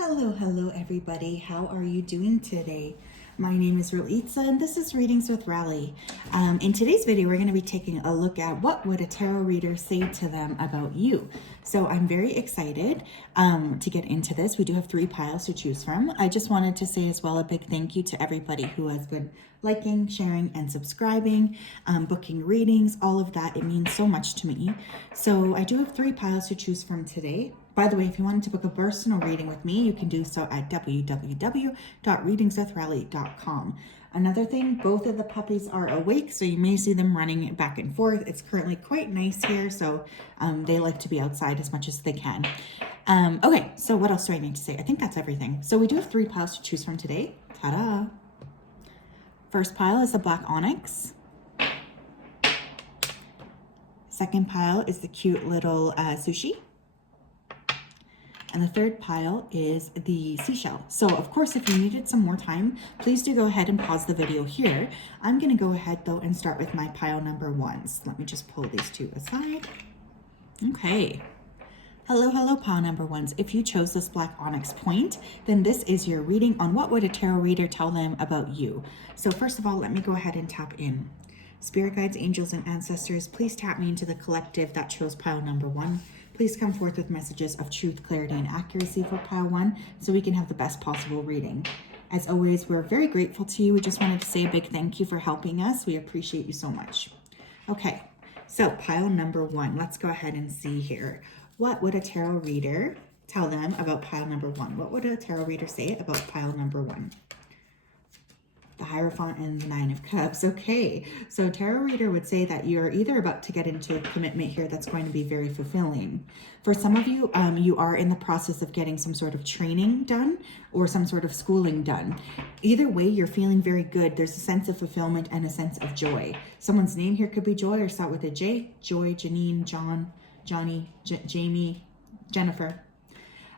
Hello everybody. How are you doing today? My name is Ralitza and this is Readings with Rally. In today's video, we're going to be taking a look at what would a tarot reader say to them about you. So I'm very excited to get into this. We do have 3 piles to choose from. I just wanted to say as well a big thank you to everybody who has been liking, sharing, and subscribing, booking readings, all of that. It means so much to me. So I do have 3 piles to choose from today. By the way, if you wanted to book a personal reading with me, you can do so at www.readingswithrally.com. Another thing, both of the puppies are awake, so you may see them running back and forth. It's currently quite nice here, so they like to be outside as much as they can. Okay, so what else do I need to say? I think that's everything. So we do have 3 piles to choose from today. Ta-da! First pile is the black onyx. Second pile is the cute little sushi. And the third pile is the seashell. So of course, if you needed some more time, please do go ahead and pause the video here. I'm gonna go ahead though and start with my pile number 1. So let me just pull these 2 aside. Okay. Hello, pile number 1s. If you chose this black onyx point, then this is your reading on what would a tarot reader tell them about you. So first of all, let me go ahead and tap in. Spirit guides, angels, and ancestors, please tap me into the collective that chose pile number 1. Please come forth with messages of truth, clarity, and accuracy for pile 1 so we can have the best possible reading. As always, we're very grateful to you. We just wanted to say a big thank you for helping us. We appreciate you so much. Okay, so pile number 1. Let's go ahead and see here. What would a tarot reader tell them about pile number 1? What would a tarot reader say about pile number 1? The Hierophant and the 9 of Cups. Okay, so tarot reader would say that you're either about to get into a commitment here that's going to be very fulfilling. For some of you, you are in the process of getting some sort of training done or some sort of schooling done. Either way, you're feeling very good. There's a sense of fulfillment and a sense of joy. Someone's name here could be Joy or start with a J. Joy, Janine, John, Johnny, Jamie, Jennifer.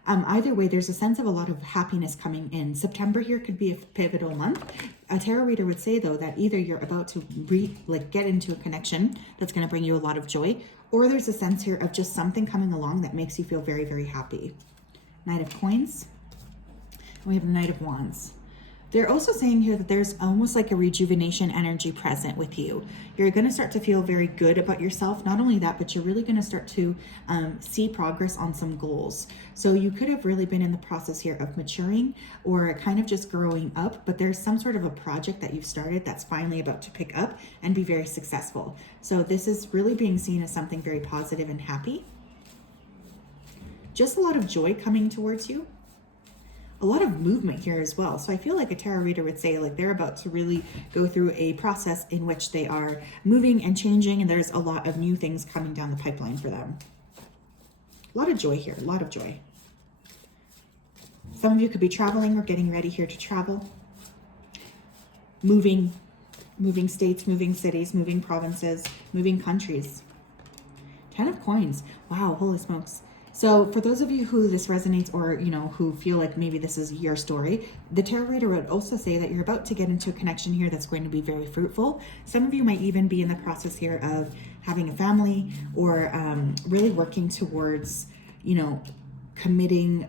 Either way, there's a sense of a lot of happiness coming in. September here could be a pivotal month. A tarot reader would say, though, that either you're about to get into a connection that's going to bring you a lot of joy, or there's a sense here of just something coming along that makes you feel very, very happy. Knight of Coins. We have the Knight of Wands. They're also saying here that there's almost like a rejuvenation energy present with you. You're going to start to feel very good about yourself. Not only that, but you're really going to start to see progress on some goals. So you could have really been in the process here of maturing or kind of just growing up, but there's some sort of a project that you've started that's finally about to pick up and be very successful. So this is really being seen as something very positive and happy. Just a lot of joy coming towards you. A lot of movement here as well. So I feel like a tarot reader would say like they're about to really go through a process in which they are moving and changing, and there's a lot of new things coming down the pipeline for them. A lot of joy here, a lot of joy. Some of you could be traveling or getting ready here to travel. Moving states, moving cities, moving provinces, moving countries. 10 of Coins. Wow, holy smokes. So for those of you who this resonates or, who feel like maybe this is your story, the tarot reader would also say that you're about to get into a connection here that's going to be very fruitful. Some of you might even be in the process here of having a family or really working towards, committing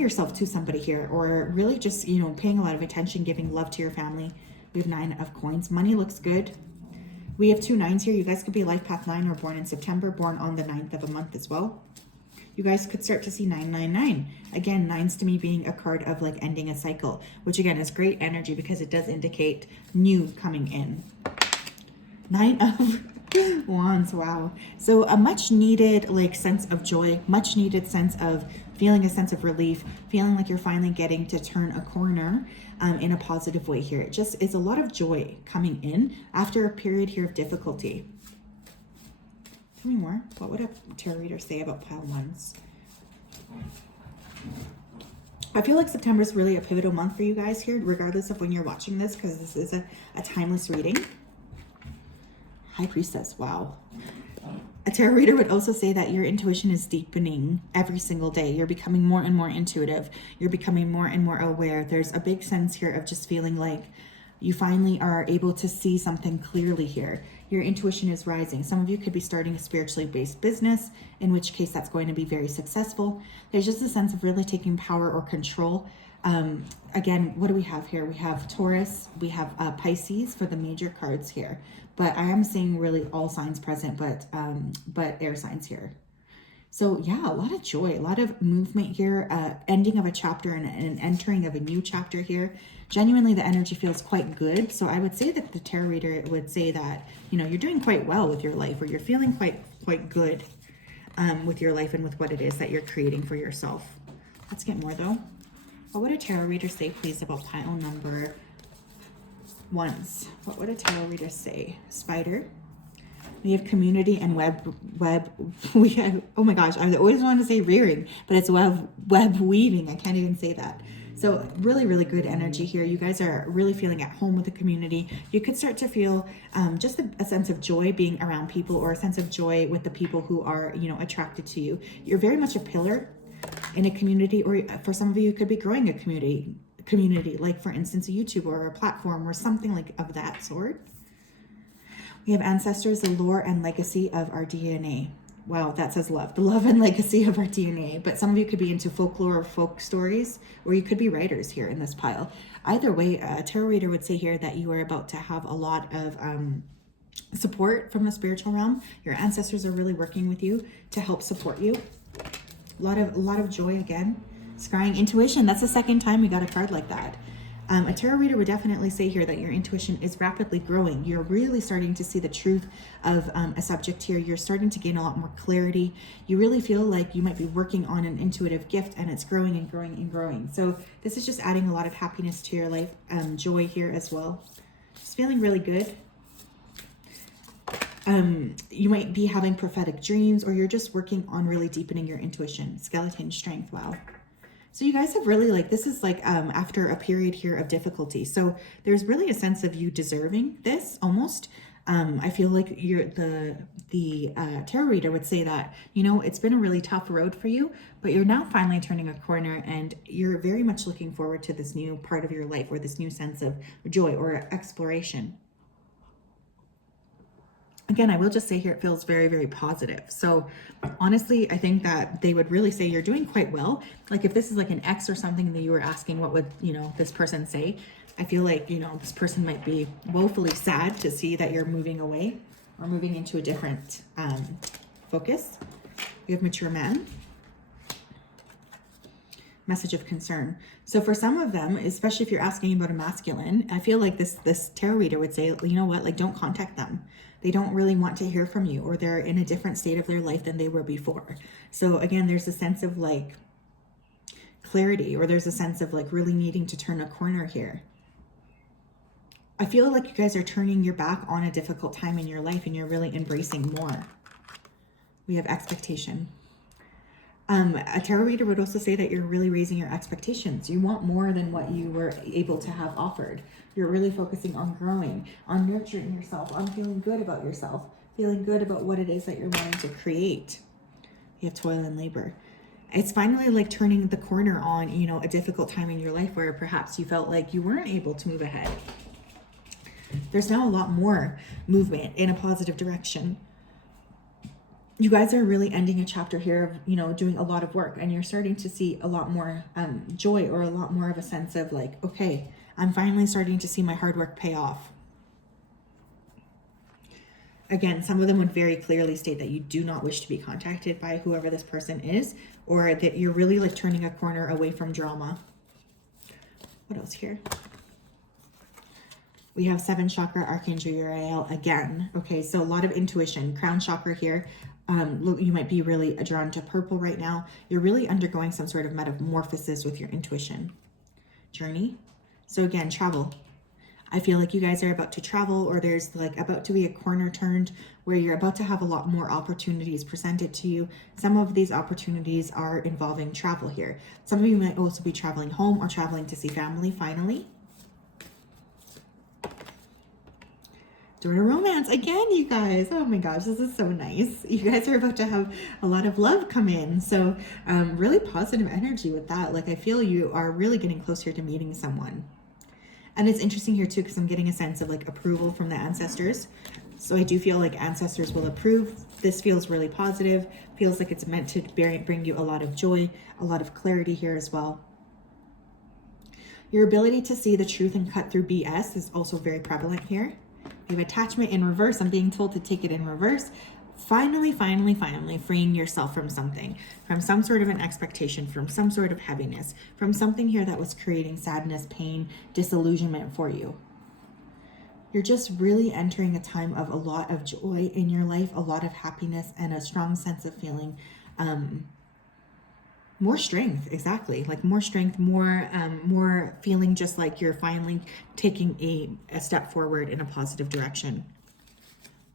yourself to somebody here, or really just, paying a lot of attention, giving love to your family. We have 9 of Coins. Money looks good. We have 2 9s here. You guys could be life path 9 or born in September, born on the 9th of a month as well. You guys could start to see 999. Again, 9s to me being a card of like ending a cycle, which again is great energy because it does indicate new coming in. 9 of Wands, wow. So a much needed sense of joy, much needed sense of feeling a sense of relief, feeling like you're finally getting to turn a corner in a positive way here. It just is a lot of joy coming in after a period here of difficulty. Tell me more. What would a tarot reader say about pile 1s? I feel like September is really a pivotal month for you guys here, regardless of when you're watching this, because this is a timeless reading. High Priestess, wow. A tarot reader would also say that your intuition is deepening every single day. You're becoming more and more intuitive. You're becoming more and more aware. There's a big sense here of just feeling like you finally are able to see something clearly here. your intuition is rising. Some of you could be starting a spiritually based business, in which case that's going to be very successful. There's just a sense of really taking power or control. Again, what do we have here? We have Taurus, we have Pisces for the major cards here, but I am seeing really all signs present, but air signs here. So yeah, a lot of joy, a lot of movement here, ending of a chapter and an entering of a new chapter here. Genuinely, the energy feels quite good. So I would say that the tarot reader would say that, you know, you're doing quite well with your life, or you're feeling quite good with your life and with what it is that you're creating for yourself. Let's get more though. What would a tarot reader say, please, about pile number 1s? What would a tarot reader say? Spider. We have community and web. We have, oh my gosh, I always want to say rearing, but it's web weaving. I can't even say that. So really, really good energy here. You guys are really feeling at home with the community. You could start to feel just a sense of joy being around people, or a sense of joy with the people who are, you know, attracted to you. You're very much a pillar in a community, or for some of you, it could be growing a community, like for instance, a YouTube or a platform or something like of that sort. We have ancestors, the lore and legacy of our DNA. Wow, that says love. The love and legacy of our DNA. But some of you could be into folklore or folk stories, or you could be writers here in this pile. Either way, a tarot reader would say here that you are about to have a lot of support from the spiritual realm. Your ancestors are really working with you to help support you. A lot of joy again. Scrying intuition. That's the second time we got a card like that. A tarot reader would definitely say here that your intuition is rapidly growing. You're really starting to see the truth of a subject here. You're starting to gain a lot more clarity. You really feel like you might be working on an intuitive gift, and it's growing and growing and growing. So this is just adding a lot of happiness to your life, joy here as well. Just feeling really good. You might be having prophetic dreams, or you're just working on really deepening your intuition. Skeleton strength. Wow. So you guys have really, like, this is like after a period here of difficulty. So there's really a sense of you deserving this almost. I feel like the tarot reader would say that, you know, it's been a really tough road for you, but you're now finally turning a corner, and you're very much looking forward to this new part of your life, or this new sense of joy or exploration. Again, I will just say here, it feels very, very positive. So honestly, I think that they would really say you're doing quite well. Like if this is like an ex or something that you were asking, what would, you know, this person say? I feel like, you know, this person might be woefully sad to see that you're moving away or moving into a different focus. We have mature man. Message of concern. So for some of them, especially if you're asking about a masculine, I feel like this tarot reader would say, you know what, like, don't contact them. They don't really want to hear from you, or they're in a different state of their life than they were before. So again, there's a sense of like clarity, or there's a sense of like really needing to turn a corner here. I feel like you guys are turning your back on a difficult time in your life, and you're really embracing more. We have expectation. A tarot reader would also say that you're really raising your expectations. You want more than what you were able to have offered. You're really focusing on growing, on nurturing yourself, on feeling good about yourself, feeling good about what it is that you're wanting to create. You have toil and labor. It's finally like turning the corner on, you know, a difficult time in your life where perhaps you felt like you weren't able to move ahead. There's now a lot more movement in a positive direction. You guys are really ending a chapter here of, you know, doing a lot of work, and you're starting to see a lot more joy, or a lot more of a sense of like, okay, I'm finally starting to see my hard work pay off. Again, some of them would very clearly state that you do not wish to be contacted by whoever this person is, or that you're really like turning a corner away from drama. What else here? We have 7th chakra, Archangel Uriel again. Okay, so a lot of intuition. Crown chakra here. You might be really drawn to purple right now. You're really undergoing some sort of metamorphosis with your intuition. Journey. So again, travel. I feel like you guys are about to travel, or there's like about to be a corner turned where you're about to have a lot more opportunities presented to you. Some of these opportunities are involving travel here. Some of you might also be traveling home, or traveling to see family finally. Door to romance again, you guys. Oh my gosh, this is so nice. You guys are about to have a lot of love come in. So really positive energy with that. Like I feel you are really getting closer to meeting someone. And it's interesting here too, because I'm getting a sense of like approval from the ancestors. So I do feel like ancestors will approve. This feels really positive, feels like it's meant to bring you a lot of joy, a lot of clarity here as well. Your ability to see the truth and cut through BS is also very prevalent here. You have attachment in reverse. I'm being told to take it in reverse. Finally freeing yourself from something, from some sort of an expectation, from some sort of heaviness, from something here that was creating sadness, pain, disillusionment for you. You're just really entering a time of a lot of joy in your life, a lot of happiness, and a strong sense of feeling more strength. Exactly, like more strength, more feeling just like you're finally taking a step forward in a positive direction.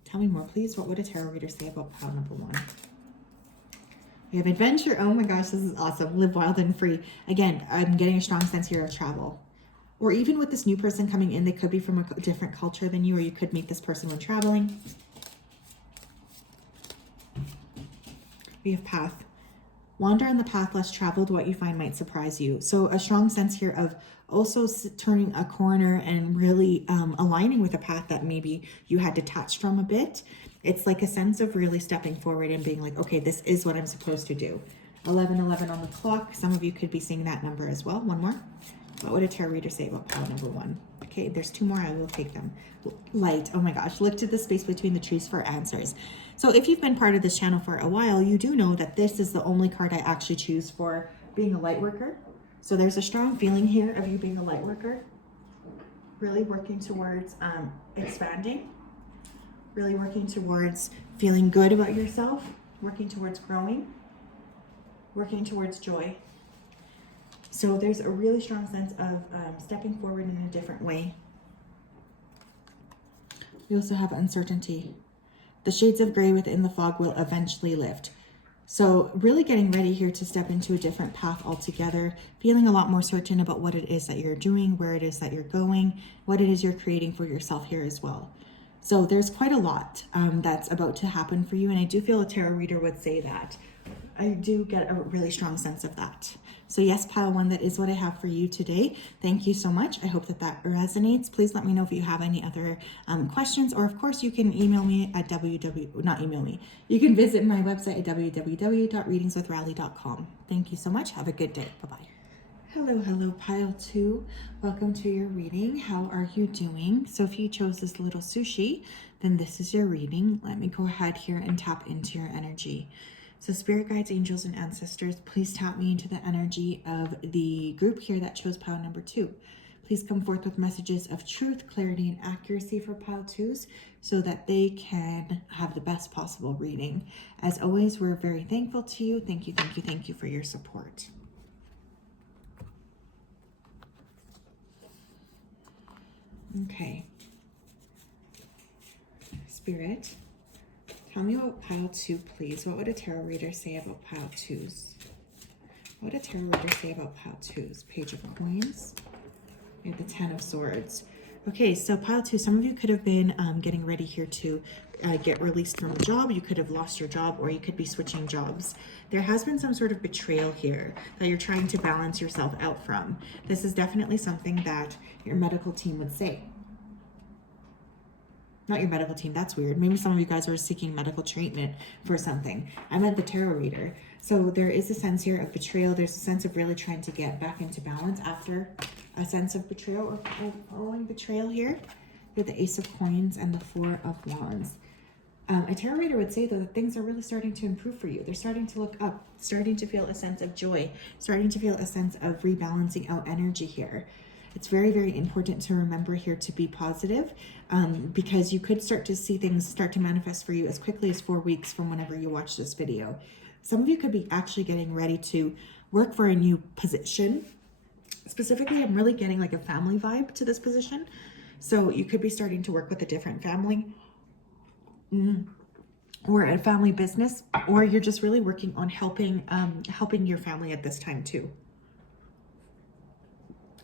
Tell me more, please. What would a tarot reader say about pile number 1? We have adventure. Oh my gosh, this is awesome. Live wild and free. Again, I'm getting a strong sense here of travel. Or even with this new person coming in, they could be from a different culture than you, or you could meet this person when traveling. We have path. Wander on the path less traveled. What you find might surprise you. So a strong sense here of also turning a corner and really aligning with a path that maybe you had detached from a bit. It's like a sense of really stepping forward and being like, okay, this is what I'm supposed to do. 11:11 on the clock. Some of you could be seeing that number as well. One more. What would a tarot reader say about pile number 1? Okay, there's 2 more. I will take them. Light. Oh my gosh. Look to the space between the trees for answers. So if you've been part of this channel for a while, you do know that this is the only card I actually choose for being a light worker. So there's a strong feeling here of you being a light worker. Really working towards expanding. Really working towards feeling good about yourself. Working towards growing. Working towards joy. So there's a really strong sense of stepping forward in a different way. We also have uncertainty. The shades of gray within the fog will eventually lift. So really getting ready here to step into a different path altogether, feeling a lot more certain about what it is that you're doing, where it is that you're going, what it is you're creating for yourself here as well. So there's quite a lot that's about to happen for you. And I do feel a tarot reader would say that. I do get a really strong sense of that. So yes, pile 1, that is what I have for you today. Thank you so much. I hope that that resonates. Please let me know if you have any other questions, or of course you can email me at you can visit my website at www.readingswithrally.com. Thank you so much. Have a good day. Bye-bye. Hello, pile 2. Welcome to your reading. How are you doing? So if you chose this little sushi, then this is your reading. Let me go ahead here and tap into your energy. So spirit guides, angels, and ancestors, please tap me into the energy of the group here that chose pile number 2. Please come forth with messages of truth, clarity, and accuracy for pile 2s so that they can have the best possible reading. As always, we're very thankful to you. Thank you for your support. Okay. Spirit, tell me about pile 2, please. What would a tarot reader say about pile 2s? What would a tarot reader say about pile 2s? Page of Coins. We have the 10 of Swords. Okay, so pile 2, some of you could have been getting ready here to get released from a job. You could have lost your job, or you could be switching jobs. There has been some sort of betrayal here that you're trying to balance yourself out from. This is definitely something that your medical team would say. Not your medical team, that's weird. Maybe some of you guys are seeking medical treatment for something. I meant the tarot reader. So there is a sense here of betrayal. There's a sense of really trying to get back into balance after a sense of betrayal or following betrayal here. With the Ace of Coins and the 4 of Wands. A tarot reader would say, though, that things are really starting to improve for you. They're starting to look up, starting to feel a sense of joy, starting to feel a sense of rebalancing out energy here. It's very, very important to remember here to be positive because you could start to see things start to manifest for you as quickly as 4 weeks from whenever you watch this video. Some of you could be actually getting ready to work for a new position. Specifically, I'm really getting like a family vibe to this position. So you could be starting to work with a different family or a family business, or you're just really working on helping your family at this time too.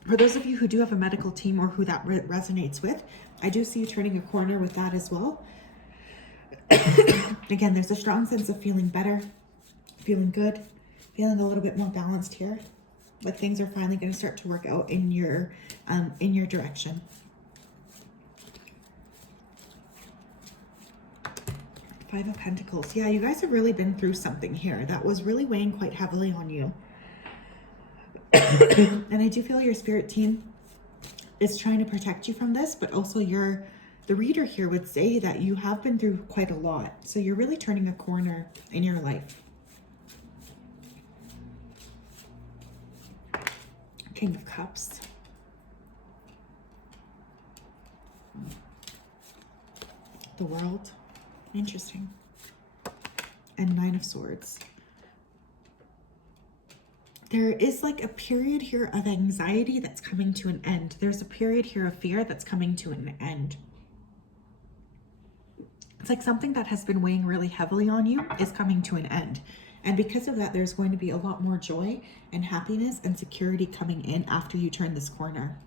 For those of you who do have a medical team or who that resonates with, I do see you turning a corner with that as well. Again, there's a strong sense of feeling better, feeling good, feeling a little bit more balanced here. Like things are finally going to start to work out in your direction. Five of Pentacles. Yeah, you guys have really been through something here that was really weighing quite heavily on you. And I do feel your spirit team is trying to protect you from this, but also the reader here would say that you have been through quite a lot. So you're really turning a corner in your life. King of Cups. The World. Interesting. And Nine of Swords. There is like a period here of anxiety that's coming to an end. There's a period here of fear that's coming to an end. It's like something that has been weighing really heavily on you is coming to an end. And because of that, there's going to be a lot more joy and happiness and security coming in after you turn this corner.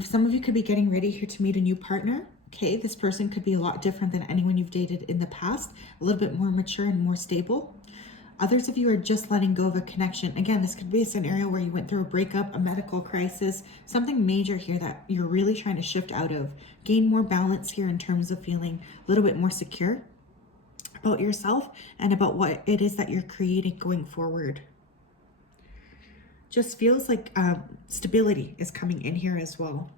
Some of you could be getting ready here to meet a new partner. Okay, this person could be a lot different than anyone you've dated in the past, a little bit more mature and more stable. Others of you are just letting go of a connection. Again, this could be a scenario where you went through a breakup, a medical crisis, something major here that you're really trying to shift out of. Gain more balance here in terms of feeling a little bit more secure about yourself and about what it is that you're creating going forward. Just feels like stability is coming in here as well.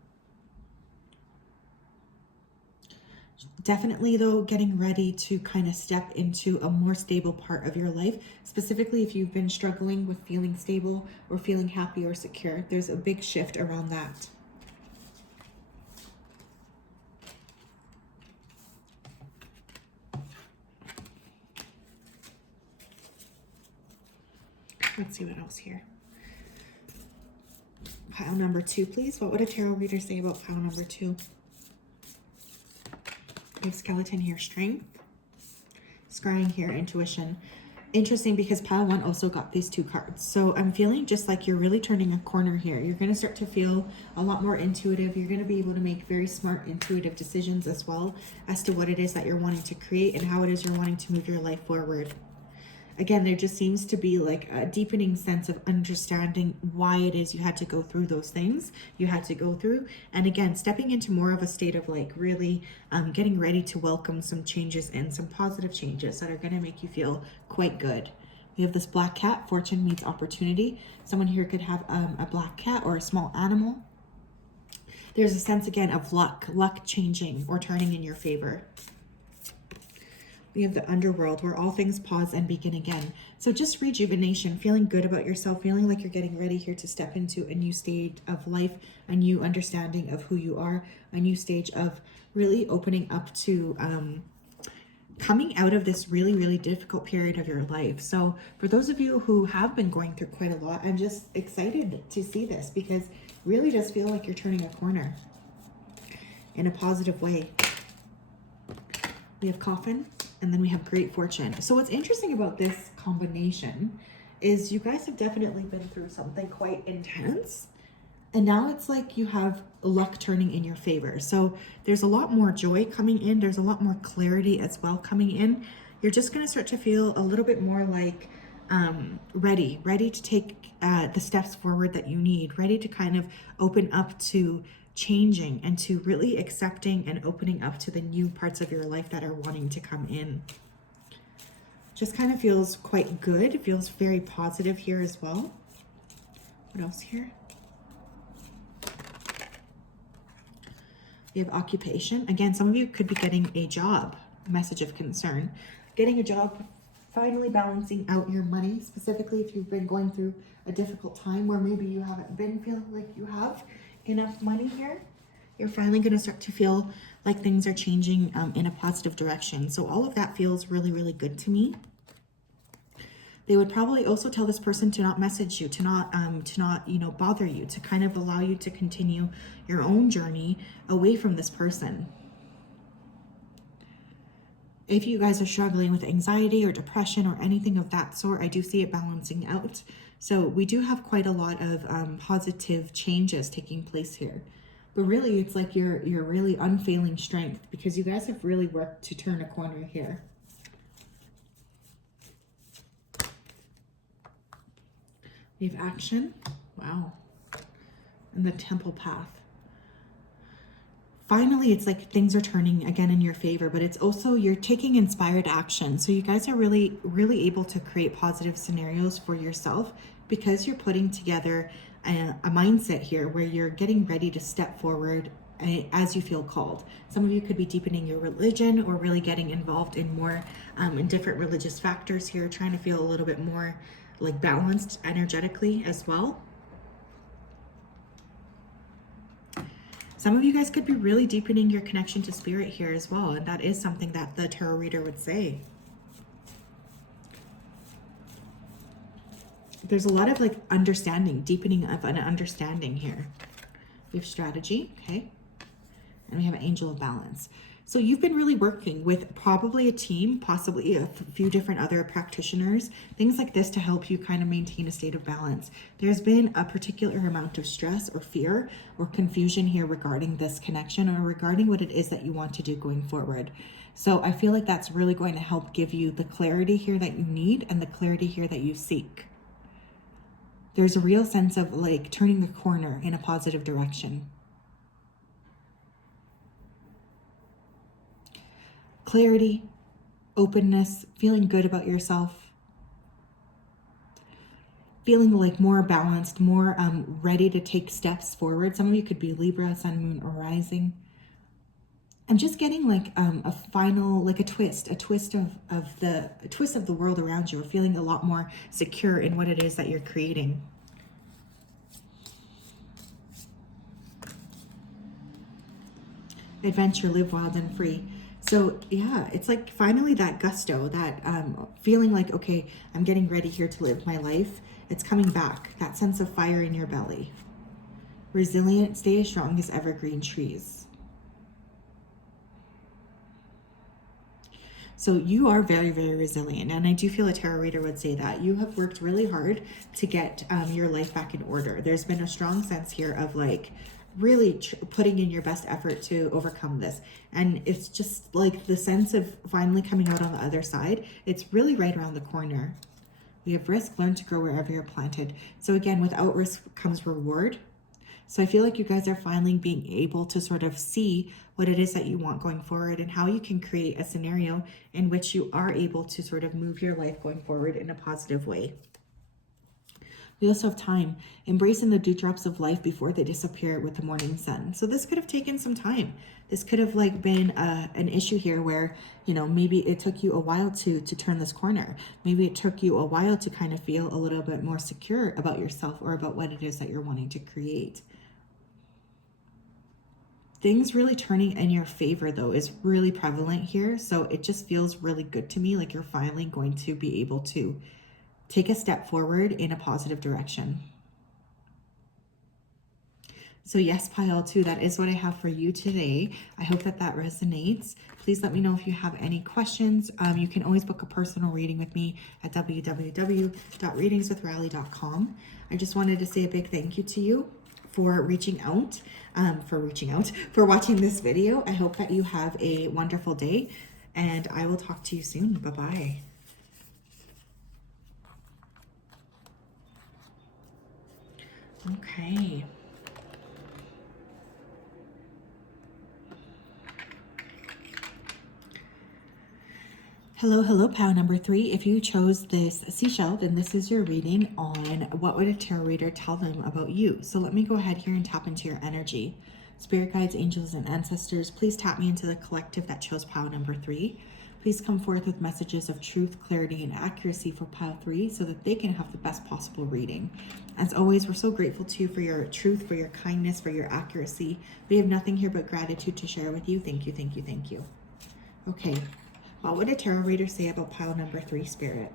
Definitely, though, getting ready to kind of step into a more stable part of your life, specifically if you've been struggling with feeling stable or feeling happy or secure. There's a big shift around that. Let's see what else here. Pile number 2, please. What would a tarot reader say about pile number 2? We have skeleton here, strength. Scrying here, intuition. Interesting because pile 1 also got these 2 cards. So I'm feeling just like you're really turning a corner here. You're going to start to feel a lot more intuitive. You're going to be able to make very smart, intuitive decisions as well as to what it is that you're wanting to create and how it is you're wanting to move your life forward. Again, there just seems to be like a deepening sense of understanding why it is you had to go through those things you had to go through. And again, stepping into more of a state of like really getting ready to welcome some changes and some positive changes that are going to make you feel quite good. We have this black cat, fortune meets opportunity. Someone here could have a black cat or a small animal. There's a sense again of luck changing or turning in your favor. We have the underworld where all things pause and begin again. So just rejuvenation, feeling good about yourself, feeling like you're getting ready here to step into a new stage of life, a new understanding of who you are, a new stage of really opening up to coming out of this really, really difficult period of your life. So for those of you who have been going through quite a lot, I'm just excited to see this because it really does feel like you're turning a corner in a positive way. We have coffin. And then we have great fortune. So what's interesting about this combination is you guys have definitely been through something quite intense. And now it's like you have luck turning in your favor. So there's a lot more joy coming in. There's a lot more clarity as well coming in. You're just going to start to feel a little bit more like ready to take the steps forward that you need, ready to kind of open up to changing and to really accepting and opening up to the new parts of your life that are wanting to come in. Just kind of feels quite good. It feels very positive here as well. What else here? We have occupation. Again, some of you could be getting a job, message of concern. Getting a job, finally balancing out your money, specifically if you've been going through a difficult time where maybe you haven't been feeling like you have enough money here. You're finally going to start to feel like things are changing in a positive direction. So all of that feels really, really good to me. They would probably also tell this person to not message you, to not bother you, to kind of allow you to continue your own journey away from this person. If you guys are struggling with anxiety or depression or anything of that sort, I do see it balancing out. So we do have quite a lot of positive changes taking place here. But really, it's like your really unfailing strength because you guys have really worked to turn a corner here. We have action. Wow. and the Temple path. Finally, it's like things are turning again in your favor, but it's also you're taking inspired action. So you guys are really, really able to create positive scenarios for yourself because you're putting together a mindset here where you're getting ready to step forward as you feel called. Some of you could be deepening your religion or really getting involved in more in different religious factors here, trying to feel a little bit more like balanced energetically as well. Some of you guys could be really deepening your connection to spirit here as well. And that is something that the tarot reader would say. There's a lot of like understanding, deepening of an understanding here. We have strategy, okay? And we have an angel of balance. So you've been really working with probably a team, possibly a few different other practitioners, things like this to help you kind of maintain a state of balance. There's been a particular amount of stress or fear or confusion here regarding this connection or regarding what it is that you want to do going forward. So I feel like that's really going to help give you the clarity here that you need and the clarity here that you seek. There's a real sense of like turning the corner in a positive direction. Clarity, openness, feeling good about yourself, feeling like more balanced, more ready to take steps forward. Some of you could be Libra, Sun, Moon, or Rising. And just getting like a final, like a twist of the world around you, or feeling a lot more secure in what it is that you're creating. Adventure, live wild and free. So yeah, it's like finally that gusto, that feeling like, okay, I'm getting ready here to live my life. It's coming back, that sense of fire in your belly. Resilient, stay as strong as evergreen trees. So you are very, very resilient. And I do feel a tarot reader would say that. You have worked really hard to get your life back in order. There's been a strong sense here of like, really putting in your best effort to overcome this. And it's just like the sense of finally coming out on the other side. It's really right around the corner. We have risk, learn to grow wherever you're planted. So again, without risk comes reward. So I feel like you guys are finally being able to sort of see what it is that you want going forward and how you can create a scenario in which you are able to sort of move your life going forward in a positive way. We also have time, embracing the dewdrops of life before they disappear with the morning sun. So this could have taken some time. This could have like been an issue here where, you know, maybe it took you a while to turn this corner. Maybe it took you a while to kind of feel a little bit more secure about yourself or about what it is that you're wanting to create. Things really turning in your favor though is really prevalent here. So it just feels really good to me, like you're finally going to be able to take a step forward in a positive direction. So yes, pile 2, that is what I have for you today. I hope that that resonates. Please let me know if you have any questions. You can always book a personal reading with me at www.readingswithrally.com. I just wanted to say a big thank you to you for reaching out, for watching this video. I hope that you have a wonderful day, and I will talk to you soon. Bye-bye. Okay. Hello, pile number 3. If you chose this seashell, then this is your reading on what would a tarot reader tell them about you. So let me go ahead here and tap into your energy. Spirit guides, angels, and ancestors, please tap me into the collective that chose pile number 3. Please come forth with messages of truth, clarity, and accuracy for pile 3 so that they can have the best possible reading. As always, we're so grateful to you for your truth, for your kindness, for your accuracy. We have nothing here but gratitude to share with you. Thank you, thank you, thank you. Okay, what would a tarot reader say about pile number 3, Spirit?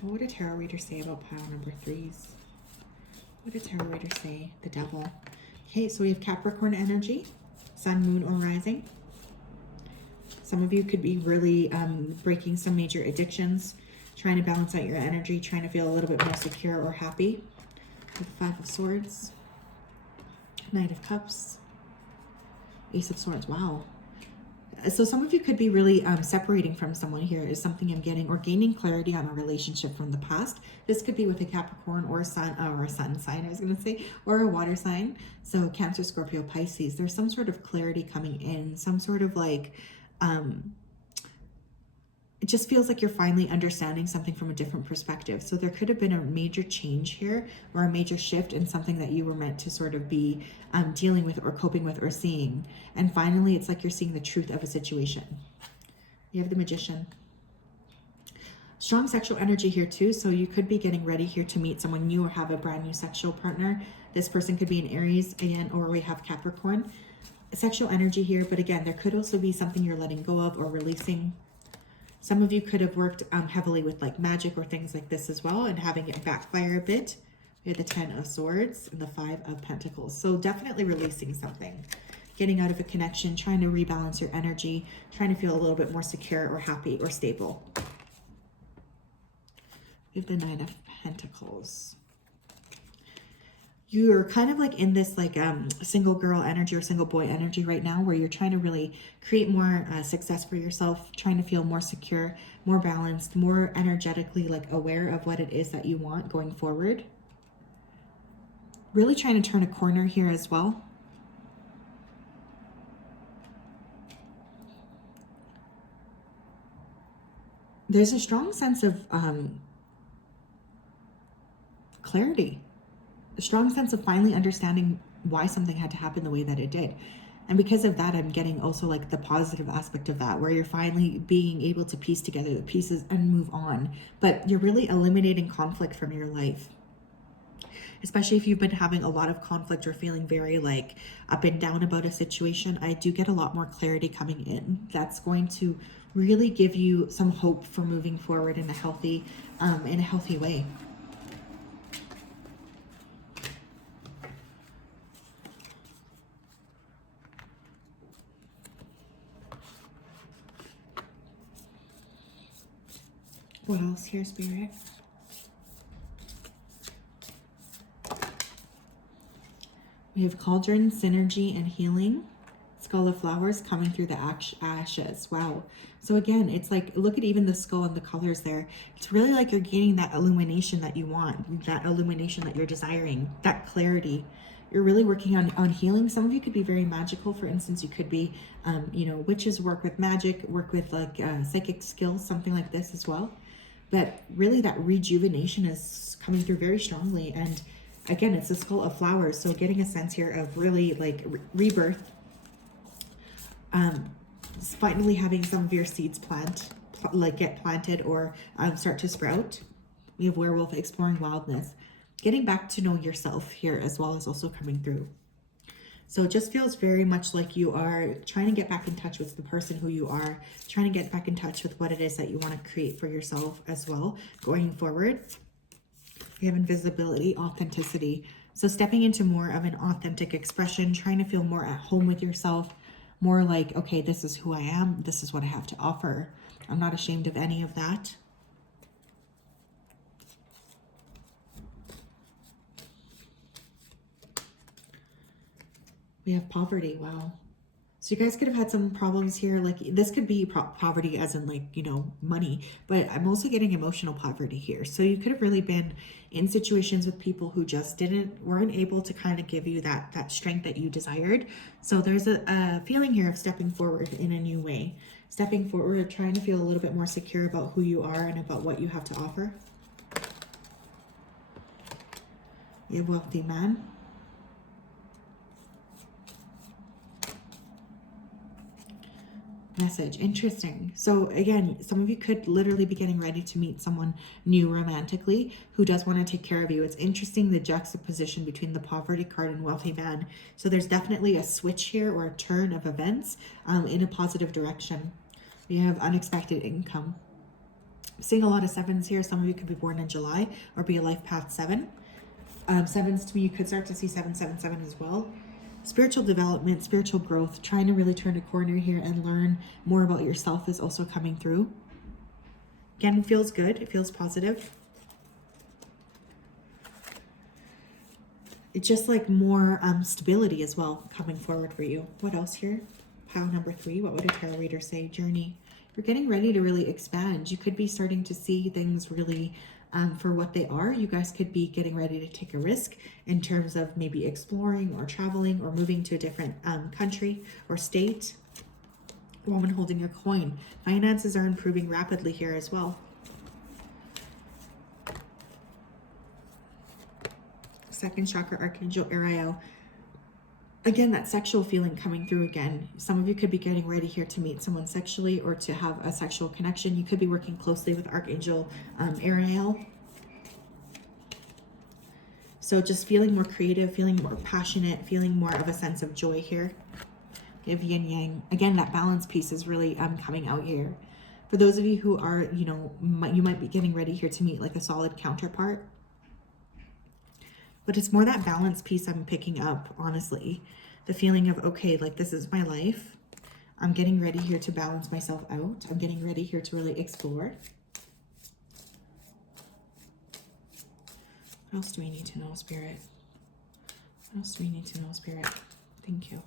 What would a tarot reader say about pile number 3s? What would a tarot reader say? The Devil. Okay, so we have Capricorn energy, Sun, Moon, or Rising. Some of you could be really breaking some major addictions, trying to balance out your energy, trying to feel a little bit more secure or happy. With 5 of Swords, Knight of Cups, Ace of Swords. Wow. So some of you could be really separating from someone here is something I'm getting, or gaining clarity on a relationship from the past. This could be with a Capricorn or a sun sign, I was going to say, or a water sign. So Cancer, Scorpio, Pisces. There's some sort of clarity coming in, some sort of like, it just feels like you're finally understanding something from a different perspective. So there could have been a major change here, or a major shift in something that you were meant to sort of be dealing with or coping with or seeing. And finally, it's like you're seeing the truth of a situation. You have the Magician. Strong sexual energy here too. So you could be getting ready here to meet someone new or have a brand new sexual partner. This person could be an Aries again, or we have Capricorn. Sexual energy here, but again, there could also be something you're letting go of or releasing. Some of you could have worked heavily with like magic or things like this as well, and having it backfire a bit. We had the 10 of Swords and the 5 of Pentacles. So definitely releasing something, getting out of a connection, trying to rebalance your energy, trying to feel a little bit more secure or happy or stable. We have the 9 of Pentacles. You're kind of like in this like single girl energy or single boy energy right now, where you're trying to really create more success for yourself, trying to feel more secure, more balanced, more energetically like aware of what it is that you want going forward. Really trying to turn a corner here as well. There's a strong sense of clarity. A strong sense of finally understanding why something had to happen the way that it did. And because of that, I'm getting also like the positive aspect of that, where you're finally being able to piece together the pieces and move on. But you're really eliminating conflict from your life. Especially if you've been having a lot of conflict or feeling very like up and down about a situation, I do get a lot more clarity coming in. That's going to really give you some hope for moving forward in a healthy way. What else here, Spirit? We have Cauldron, Synergy, and Healing. Skull of Flowers coming through the ashes. Wow. So again, it's like, look at even the skull and the colors there. It's really like you're gaining that illumination that you want, that illumination that you're desiring, that clarity. You're really working on healing. Some of you could be very magical. For instance, you could be, witches work with magic, work with like psychic skills, something like this as well. But really that rejuvenation is coming through very strongly. And again, it's the Skull of Flowers. So getting a sense here of really like rebirth. Finally having some of your seeds get planted or start to sprout. We have Werewolf, Exploring Wildness. Getting back to know yourself here as well is also coming through. So it just feels very much like you are trying to get back in touch with the person who you are, trying to get back in touch with what it is that you want to create for yourself as well going forward. We have invisibility, authenticity. So stepping into more of an authentic expression, trying to feel more at home with yourself, more like, okay, this is who I am. This is what I have to offer. I'm not ashamed of any of that. We have poverty. Wow. So you guys could have had some problems here. Like this could be poverty as in like, money, but I'm also getting emotional poverty here. So you could have really been in situations with people who just weren't able to kind of give you that strength that you desired. So there's a feeling here of stepping forward in a new way, stepping forward, trying to feel a little bit more secure about who you are and about what you have to offer. You have Wealthy Man. Message. Interesting. So again, some of you could literally be getting ready to meet someone new romantically who does want to take care of you. It's interesting, the juxtaposition between the Poverty card and Wealthy Man. So there's definitely a switch here, or a turn of events in a positive direction. We have Unexpected Income. I'm seeing a lot of 7s here. Some of you could be born in July or be a life path 7. 7s to me, you could start to see 777 as well. Spiritual development, spiritual growth, trying to really turn a corner here and learn more about yourself is also coming through. Again, it feels good. It feels positive. It's just like more stability as well coming forward for you. What else here? Pile number 3, what would a tarot reader say? Journey. You're getting ready to really expand. You could be starting to see things really for what they are. You guys could be getting ready to take a risk in terms of maybe exploring or traveling or moving to a different country or state. Woman holding your coin. Finances are improving rapidly here as well. Second chakra, Archangel Ariel. Again, that sexual feeling coming through again. Some of you could be getting ready here to meet someone sexually or to have a sexual connection. You could be working closely with Archangel Ariel. So just feeling more creative, feeling more passionate, feeling more of a sense of joy here. Give yin yang. Again, that balance piece is really coming out here. For those of you who are, you know, you might be getting ready here to meet like a solid counterpart. But it's more that balance piece I'm picking up, honestly. The feeling of, okay, like this is my life. I'm getting ready here to balance myself out. I'm getting ready here to really explore. What else do we need to know, Spirit? What else do we need to know, Spirit? Thank you.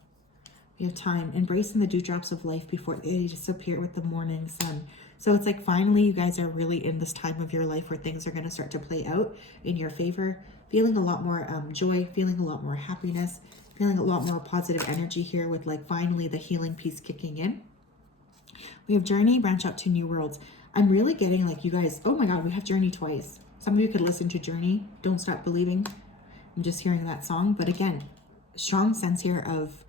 We have time. Embracing the dewdrops of life before they disappear with the morning sun. So it's like finally you guys are really in this time of your life where things are going to start to play out in your favor. Feeling a lot more joy, feeling a lot more happiness, feeling a lot more positive energy here with like finally the healing piece kicking in. We have journey, branch out to new worlds. I'm really getting like you guys, oh my God, we have journey twice. Some of you could listen to Journey, Don't Stop Believing. I'm just hearing that song. But again, strong sense here of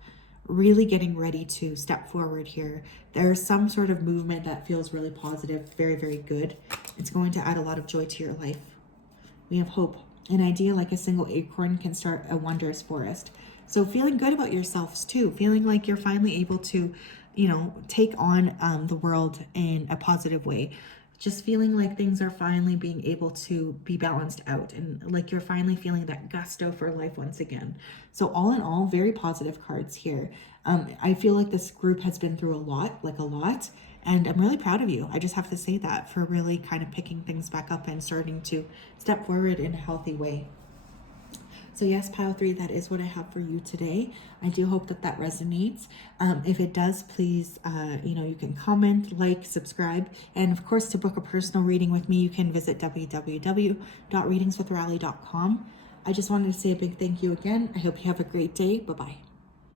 really getting ready to step forward here. There's some sort of movement that feels really positive, very, very good. It's going to add a lot of joy to your life. We have hope. An idea like a single acorn can start a wondrous forest. So feeling good about yourselves too, feeling like you're finally able to, you know, take on the world in a positive way. Just feeling like things are finally being able to be balanced out and like you're finally feeling that gusto for life once again. So all in all, very positive cards here. I feel like this group has been through a lot, and I'm really proud of you. I just have to say that for really kind of picking things back up and starting to step forward in a healthy way. So yes, pile 3, that is what I have for you today. I do hope that that resonates. If it does, please, you know, you can comment, like, subscribe. And of course, to book a personal reading with me, you can visit www.readingswithrally.com. I just wanted to say a big thank you again. I hope you have a great day. Bye-bye.